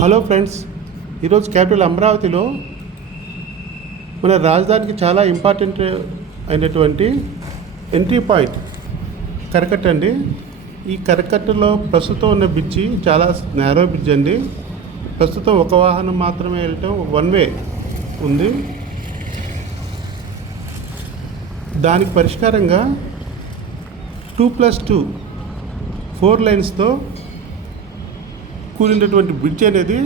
Hello friends, ఈరోజు capital అమరావతిలో మన రాజధానికి చాలా ఇంపార్టెంట్ అయినటువంటి ఎంట్రీ పాయింట్ కరకట్ట అండి. ఈ కరకట్టలో ప్రస్తుతం ఉన్న బ్రిడ్జి చాలా నేరో బ్రిడ్జ్ అండి. ప్రస్తుతం ఒక వాహనం మాత్రమే వెళ్ళటం, వన్ వే ఉంది. దానికి పరిష్కారంగా 2+2 4 లైన్స్తో కూలినటువంటి బ్రిడ్జ్ అనేది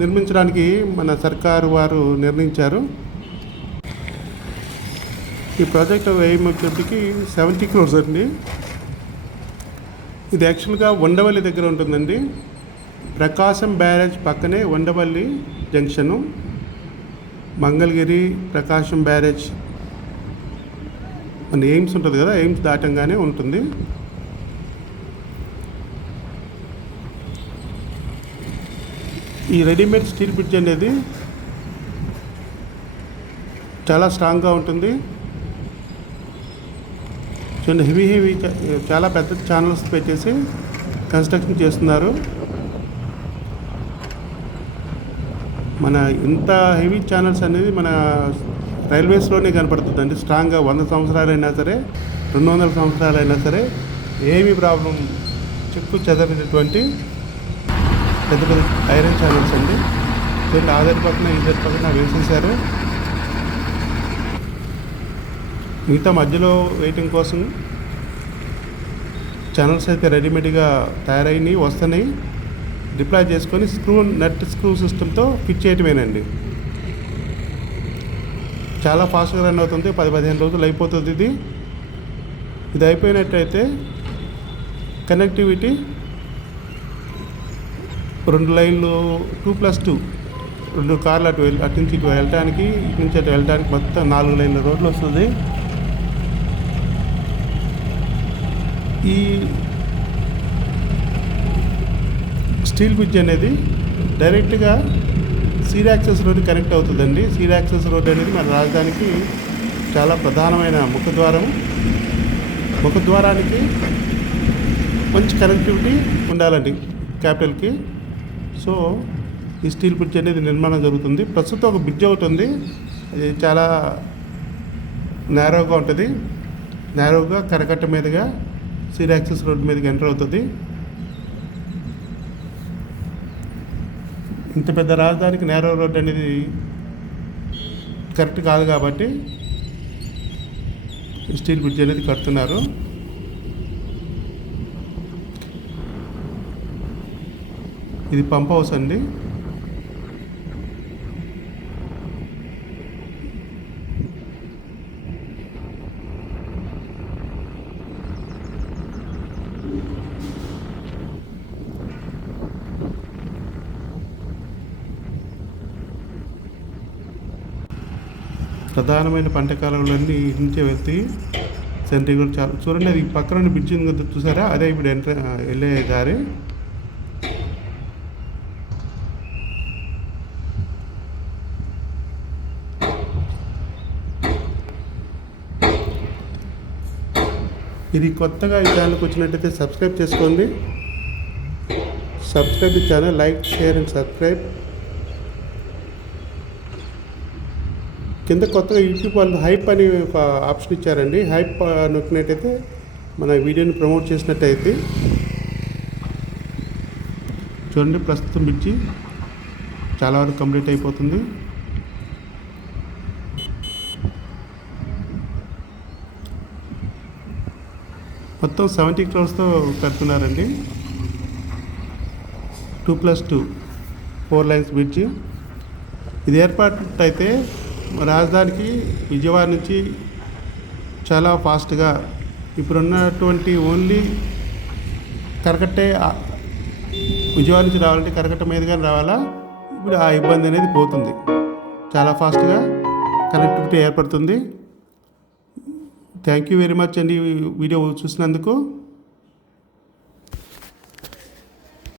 నిర్మించడానికి మన సర్కారు వారు నిర్ణయించారు. ఈ ప్రాజెక్ట్ వ్యయం వచ్చేటికి 70 crores అండి. ఇది యాక్చువల్గా ఉండవల్లి దగ్గర ఉంటుందండి. ప్రకాశం బ్యారేజ్ పక్కనే ఉండవల్లి జంక్షను, మంగళగిరి ప్రకాశం బ్యారేజ్ మన ఎయిమ్స్ ఉంటుంది కదా, ఎయిమ్స్ దాటంగానే ఉంటుంది. ఈ రెడీమేడ్ స్టీల్ బ్రిడ్జ్ అనేది చాలా స్ట్రాంగ్గా ఉంటుంది. చూడండి, హెవీ చాలా పెద్ద ఛానల్స్ పెట్టేసి కన్స్ట్రక్షన్ చేస్తున్నారు. మన ఇంత హెవీ ఛానల్స్ అనేది మన రైల్వేస్లోనే కనపడుతుందండి. స్ట్రాంగ్గా 100 సంవత్సరాలైనా సరే, 200 సంవత్సరాలైనా సరే ఏమీ ప్రాబ్లం చెక్కు చెదరినటువంటి పెద్ద పెద్ద ఐరన్ ఛానల్స్ అండి. చూడండి, ఆధార్ పక్కన ఇద్దరు పక్కన వేసేసారు. మిగతా మధ్యలో వెయిటింగ్ కోసం ఛానల్స్ అయితే రెడీమేడ్గా తయారైనవి వస్తున్నాయి. డిప్లాయ్ చేసుకొని నట్ స్క్రూ సిస్టమ్తో ఫిట్ చేయటమేనండి. చాలా ఫాస్ట్గా రన్ అవుతుంది. 10-15 రోజులు అయిపోతుంది. ఇది అయిపోయినట్టయితే కనెక్టివిటీ 2 లైన్లు 2+2 2 కార్లు అటు నుంచి ఇటు వెళ్ళటానికి, ఇటు నుంచి అటు వెళ్ళటానికి మొత్తం 4 లైన్ల రోడ్లు వస్తుంది. ఈ స్టీల్ బ్రిడ్జ్ అనేది డైరెక్ట్గా సీడ్ యాక్సెస్ రోడ్ కనెక్ట్ అవుతుందండి. సీడ్ యాక్సెస్ రోడ్ అనేది మన రాజధానికి చాలా ప్రధానమైన ముఖద్వారానికి మంచి కనెక్టివిటీ ఉండాలండి క్యాపిటల్కి. సో ఈ స్టీల్ బ్రిడ్జ్ అనేది నిర్మాణం జరుగుతుంది. ప్రస్తుతం ఒక బ్రిడ్జ్ ఒకటి ఉంది, అది చాలా నేరోగా ఉంటుంది. నేరోగా కరకట్ట మీదుగా సీడ్ యాక్సెస్ రోడ్ మీదకి ఎంటర్ అవుతుంది. ఇంత పెద్ద రాజధానికి నేరో రోడ్ అనేది కరెక్ట్ కాదు కాబట్టి స్టీల్ బ్రిడ్జ్ అనేది కడుతున్నారు. ఇది పంప్ హౌస్ అండి. ప్రధానమైన పంట కాలువలన్నీ నుంచే వెళ్తే సెంట్రీ కూడా చాలా చూడండి. అది పక్కన బ్రిడ్జ్ ఉంది చూసారా, అదే ఇప్పుడు వెళ్ళే దారి. ఇది కొత్తగా ఈ ఛానల్కి వచ్చినట్టయితే సబ్స్క్రైబ్ చేసుకోండి. Subscribe the channel, like, share and subscribe. కింద కొత్తగా యూట్యూబ్ వాళ్ళు హైప్ అని ఒక ఆప్షన్ ఇచ్చారండి. హైప్ నొక్కినట్టయితే మన వీడియోని ప్రమోట్ చేసినట్టయితే. చూడండి, ప్రస్తుతం బ్రిడ్జి చాలా వరకు కంప్లీట్ అయిపోతుంది. మొత్తం 70 crores కడుతున్నారండి. 2+2 4 lines bridge. ఇది ఏర్పాటు అయితే రాజధానికి విజయవాడ నుంచి చాలా ఫాస్ట్గా ఇప్పుడున్నటువంటి ఓన్లీ కరకట్టే విజయవాడ నుంచి రావాలంటే కరకట్ట మీదుగానే రావాలా. ఇప్పుడు ఆ ఇబ్బంది అనేది పోతుంది. చాలా ఫాస్ట్గా కనెక్టివిటీ ఏర్పడుతుంది. థ్యాంక్ యూ వెరీ మచ్ అండి వీడియో చూసినందుకు.